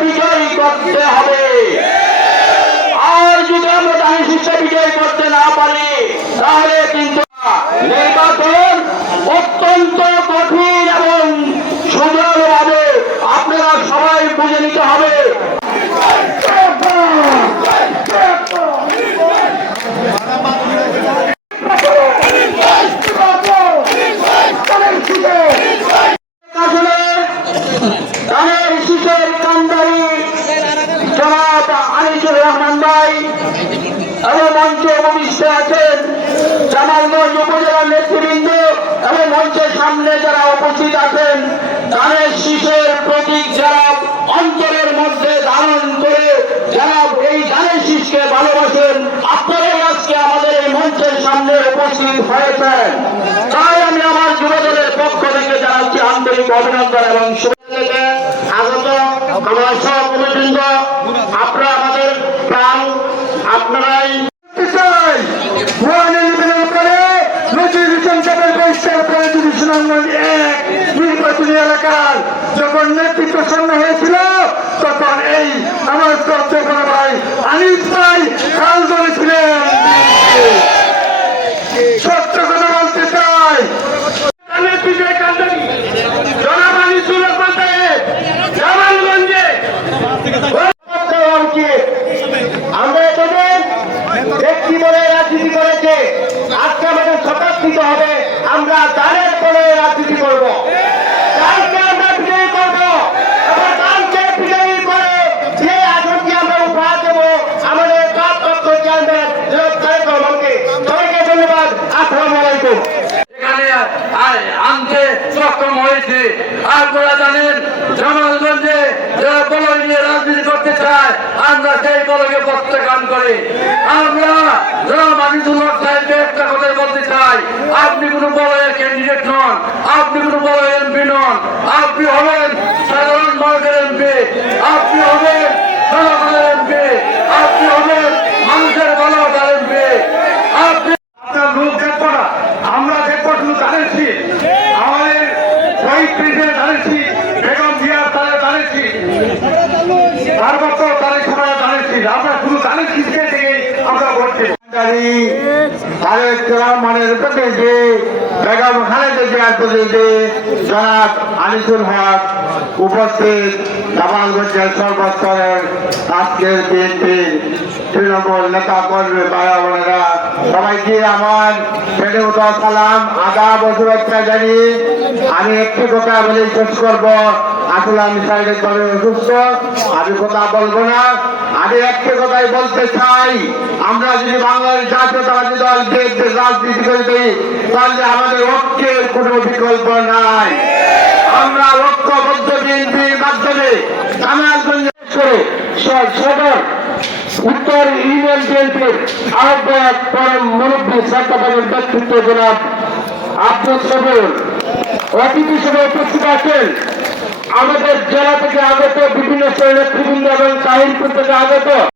বিজয় করতে হবে। আর যদি আমরা ধানের শীষে বিজয় করতে না পারি তাহলে কিন্তু নির্বাচন অত্যন্ত কঠিন এবং সুন্দরভাবে আপনারা সবাই বুঝে নিতে হবে। জনাব আনিসুর রহমান ভাই এবং মঞ্চে উপবিষ্ট আছেন জামালগঞ্জ উপজেলার নেতৃবৃন্দ এবং মঞ্চের সামনে যারা উপস্থিত আছেন, ধানের শীষের প্রতীক যারা অন্তরের মধ্যে ধারণ করে যারা এই ধানের শীষকে ভালোবাসেন, আপনারাই আজকে আমাদের এই মঞ্চের সামনে উপস্থিত হয়েছেন। তাই আমি আমার যুবদলের পক্ষ থেকে জানাচ্ছি আন্তরিক অভিনন্দন এবং শুভেচ্ছা। আগত আমার সহকর্মীবৃন্দ, আপনারা আমাদের প্রাণ, আপনারাই নির্বাচনী এলাকার যখন নেতৃত্ব সামনে হয়েছিল তখন এই আমার ভাই আনিস ভাই কাল ধরেছিলেন। সত্য কথা বলতে চাই, জনাব আনিসুর রহমান জামালগঞ্জে আমরা এখানে ব্যক্তি বলে রাজনীতি করেছে, আজকে আমাদের শপথ নিতে হবে আমরা দানের বলে রাজনীতি করবো, দানকে আমরা বিজয়ী করবো এবং দানকে বিজয়ী করে যে আসনটি আমরা উপহার দেবো আমাদের প্রাপ্ত চেয়ারম্যান তারেক রহমানকে। সবাইকে ধন্যবাদ। আসসালামু আলাইকুম। এখানে আনতে সক্ষম হয়েছে। আপনারা জানেন জামালগঞ্জে যারা বলয় নিয়ে রাজনীতি করতে চায় আমরা সেই বলকে প্রত্যাখ্যান করি। আমরা জনাব আনিসুল্লাহ সাহেবকে একটা কথা বলতে চাই, আপনি কোনো বলয়ের ক্যান্ডিডেট নন, আপনি কোনো বলয়ের এমপি নন, আপনি হবেন সাধারণ মানুষের এমপি, আপনি হবেন জনগণের এমপি, আপনি হবেন মানুষের ভালোবাসার এমপি। আপনি আপনার লোক দেখবো না, আমরা দেখবো শুধু ধানের শীষ, আমাদের শহীদ প্রেসিডেন্ট ধানের শীষ, বেগম জিয়ার ধানের শীষ, পার্বত্য তারেক সমাজের ধানের শীষ, আমরা শুধু ধানের শীষকে থেকে আমরা ভোট দেব। তারেক রহমানের প্রতিনিধি, বেগম খালেদা জিয়ার প্রতিনিধি জনাব আনিসুল হক উপস্থিত, জামালগঞ্জের সর্বস্তরের আজকের বিএনপির তৃণমূল নেতা কর্মী ভাই বোনেরা সবাইকে আমার ফেলে উঠা সালাম, আদাব ও শুভেচ্ছা জানিয়ে আমি একটি কথা বলে শেষ করবো। আসলে আমি শারীরিকভাবে অসুস্থ, আমি কথা বলবো না। আমি একটি কথাই বলতে চাই, আমরা যদি বাংলাদেশ জাতীয়তাবাদী দল বিএনপির রাজনীতি করি তাহলে আমাদের ঐক্যের কোনো বিকল্প নাই। আমরা ঐক্যবদ্ধ বিএনপির মাধ্যমে সদর উত্তর ইউনিয়ন বিএনপির আহ্বায়ক পরম মুরব্বী সরকারের ব্যক্তিত্ব জনাব আব্দুল সবুর অতিথি হিসেবে উপস্থিত আছেন। আমাদের জেলা থেকে আগত বিভিন্ন নেতৃবৃন্দ এবং তাহিরপুর থেকে আগত